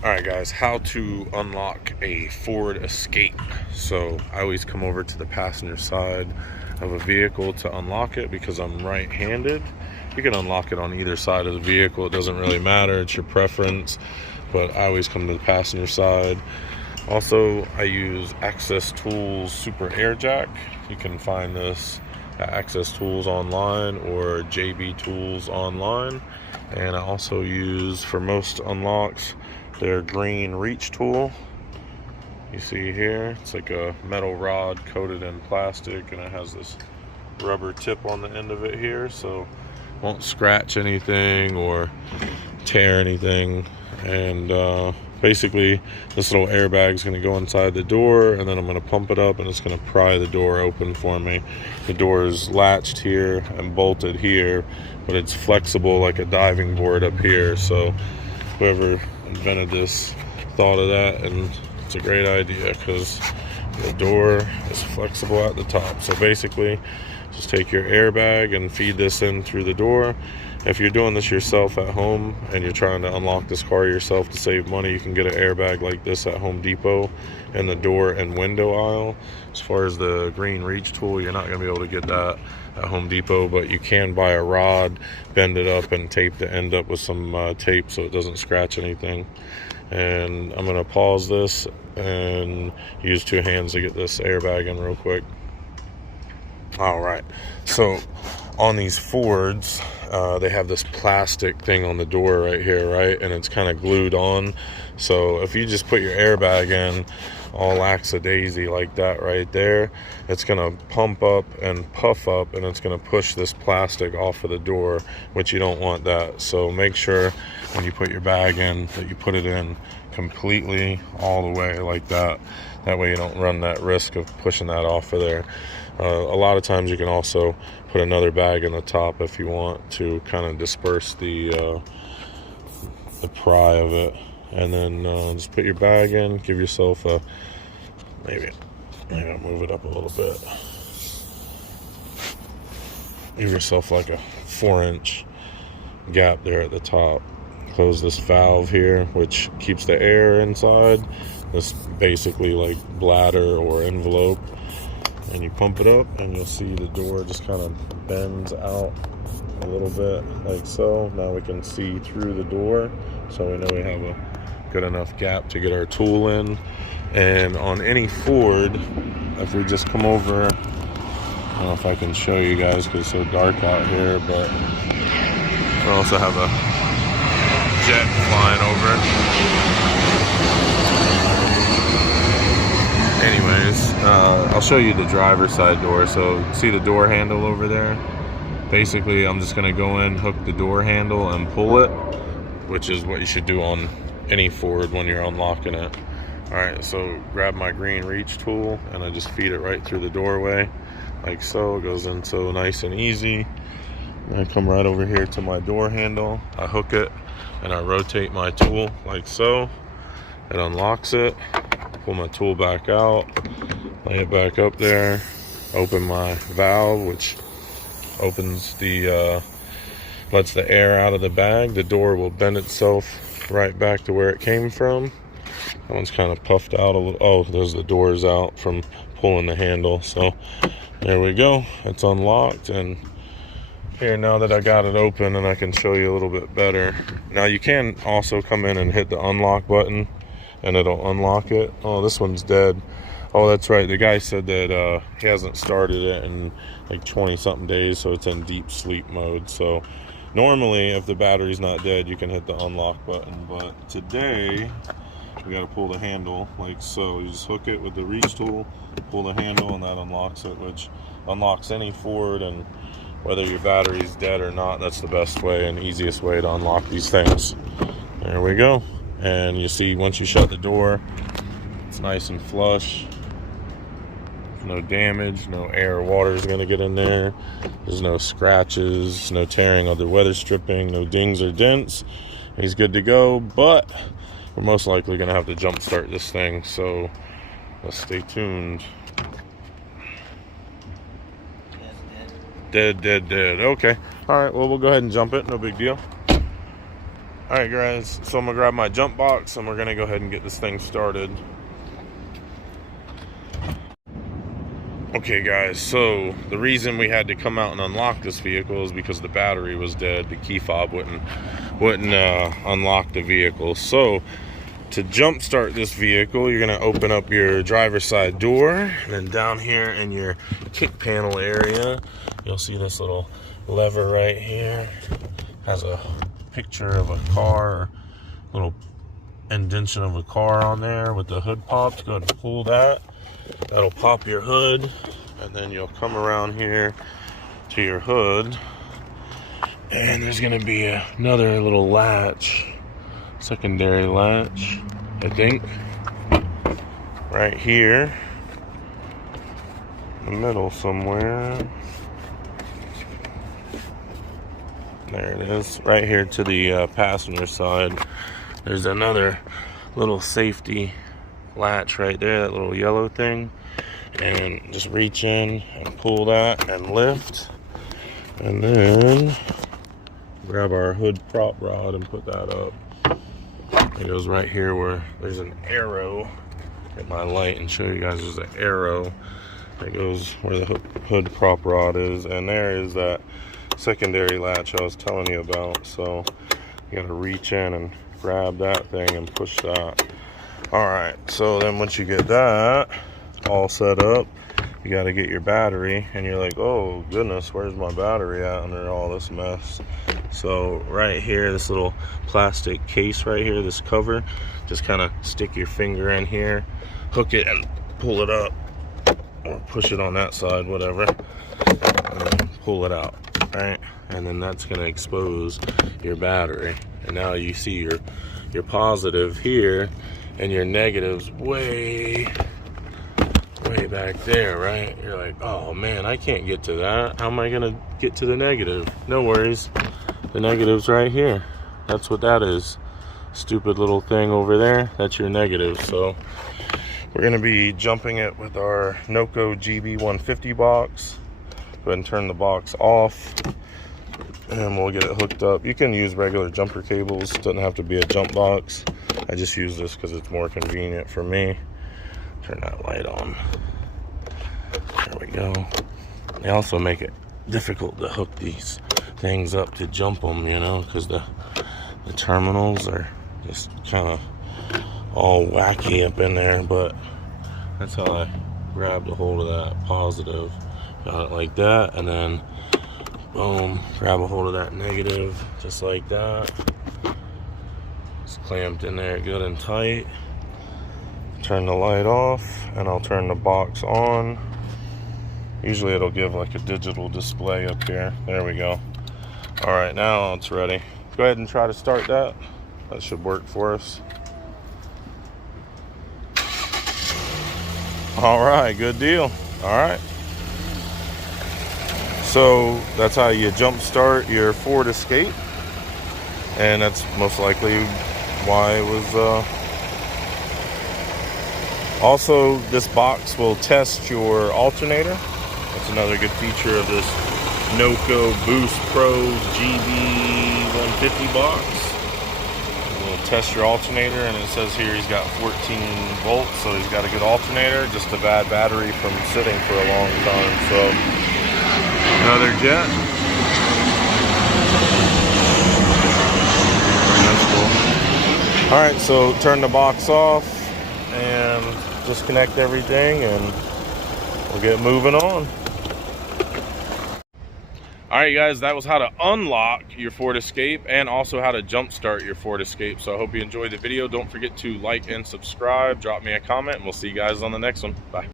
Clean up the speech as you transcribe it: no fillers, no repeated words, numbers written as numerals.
Alright guys, how to unlock a Ford Escape. So I always come over to the passenger side of a vehicle to unlock it because I'm right-handed. You can unlock it on either side of the vehicle, it doesn't really matter, it's your preference, but I always come to the passenger side. Also, I use Access Tools Super Air Jack. You can find this at Access Tools online or JB Tools online. And I also use, for most unlocks, their green reach tool. You see here, it's like a metal rod coated in plastic, and it has this rubber tip on the end of it here, so it won't scratch anything or tear anything. And basically this little airbag is going to go inside the door, and then I'm going to pump it up and it's going to pry the door open for me. The door is latched here and bolted here, but it's flexible like a diving board up here, so whoever invented this thought of that, and it's a great idea because the door is flexible at the top. So basically just take your airbag and feed this in through the door. If you're doing this yourself at home and you're trying to unlock this car yourself to save money, you can get an airbag like this at Home Depot in the door and window aisle. As far as the green reach tool, you're not going to be able to get that at Home Depot, but you can buy a rod, bend it up, and tape the end up with some tape so it doesn't scratch anything. And I'm going to pause this and use two hands to get this airbag in real quick. All right, so on these Fords, they have this plastic thing on the door right here, right? And it's kind of glued on. So if you just put your airbag in all lackadaisy like that right there, it's going to pump up and puff up, and it's going to push this plastic off of the door, which you don't want that. So make sure when you put your bag in that you put it in completely all the way like that. That way you don't run that risk of pushing that off of there. A lot of times you can also put another bag in the top if you want to kind of disperse the pry of it. And then just put your bag in, give yourself a, maybe I'll move it up a little bit. Give yourself like a 4-inch gap there at the top. Close this valve here, which keeps the air inside. This basically like bladder or envelope. And you pump it up and you'll see the door just kind of bends out a little bit like so. Now we can see through the door, so we know we have a good enough gap to get our tool in. And on any Ford, if we just come over, I don't know if I can show you guys because it's so dark out here, but we also have a jet flying over. Anyways, I'll show you the driver's side door. So see the door handle over there? Basically, I'm just gonna go in, hook the door handle and pull it, which is what you should do on any Ford when you're unlocking it. All right, so grab my green reach tool and I just feed it right through the doorway like so. It goes in so nice and easy. And I come right over here to my door handle, I hook it and I rotate my tool like so. It unlocks it. Pull my tool back out, lay it back up there, open my valve, which opens the lets the air out of the bag. The door will bend itself right back to where it came from. That one's kind of puffed out a little. Oh, there's the doors out from pulling the handle. So there we go, it's unlocked. And here, now that I got it open, and I can show you a little bit better. Now you can also come in and hit the unlock button and it'll unlock it. Oh, this one's dead. Oh, that's right, the guy said that he hasn't started it in like 20 something days, so it's in deep sleep mode. So normally if the battery's not dead, you can hit the unlock button, but today we got to pull the handle like so. You just hook it with the reach tool, pull the handle, and that unlocks it, which unlocks any Ford. And whether your battery's dead or not, that's the best way and easiest way to unlock these things. There we go. And you see, once you shut the door, it's nice and flush. No damage, no air or water is going to get in there. There's no scratches, no tearing of the weather stripping, no dings or dents. He's good to go, but we're most likely going to have to jump start this thing, so let's stay tuned. Dead. Okay. All right, well, we'll go ahead and jump it. No big deal. Alright guys, so I'm gonna grab my jump box and we're gonna go ahead and get this thing started. Okay guys, so the reason we had to come out and unlock this vehicle is because the battery was dead. The key fob wouldn't unlock the vehicle. So to jump start this vehicle, you're gonna open up your driver's side door, and then down here in your kick panel area, you'll see this little lever right here. Has a picture of a car, little indentation of a car on there with the hood popped. Go ahead and pull that. That'll pop your hood, and then you'll come around here to your hood, and there's gonna be another little latch, secondary latch, I think, right here in the middle somewhere. There it is, right here to the passenger side. There's another little safety latch right there, that little yellow thing, and just reach in and pull that and lift, and then grab our hood prop rod and put that up. It goes right here where there's an arrow. Get my light and show you guys there's an arrow that goes where the hood prop rod is, and there is that secondary latch I was telling you about. So you gotta reach in and grab that thing and push that. Alright, so then once you get that all set up, you got to get your battery, and you're like, oh goodness, where's my battery at under all this mess? So right here, this little plastic case right here, this cover, just kind of stick your finger in here, hook it and pull it up, or push it on that side, whatever, and then pull it out, right? And then that's going to expose your battery, and now you see your positive here and your negatives way back there, right? You're like, oh man, I can't get to that. How am I gonna get to the negative? No worries, the negative's right here. That's what that is. Stupid little thing over there, that's your negative. So we're gonna be jumping it with our Noco GB150 box. Go ahead and turn the box off, and we'll get it hooked up. You can use regular jumper cables, doesn't have to be a jump box. I just use this because it's more convenient for me. Turn that light on. There we go. They also make it difficult to hook these things up to jump them, you know, because the terminals are just kind of all wacky up in there. But that's how I grabbed a hold of that positive. Got it like that, and then boom, grab a hold of that negative just like that. It's clamped in there good and tight. Turn the light off, and I'll turn the box on. Usually it'll give like a digital display up here. There we go. All right, now it's ready. Go ahead and try to start that. That should work for us. All right, good deal. All right. So that's how you jump start your Ford Escape, and that's most likely why it was also, this box will test your alternator. That's another good feature of this Noco Boost Pro GB150 box. It will test your alternator, and it says here he's got 14 volts, so he's got a good alternator, just a bad battery from sitting for a long time. So another jet. That's cool. All right, so turn the box off and disconnect everything, and we'll get moving on. All right guys, that was how to unlock your Ford Escape, and also how to jump start your Ford Escape. So I hope you enjoyed the video. Don't forget to like and subscribe, drop me a comment, and we'll see you guys on the next one. Bye.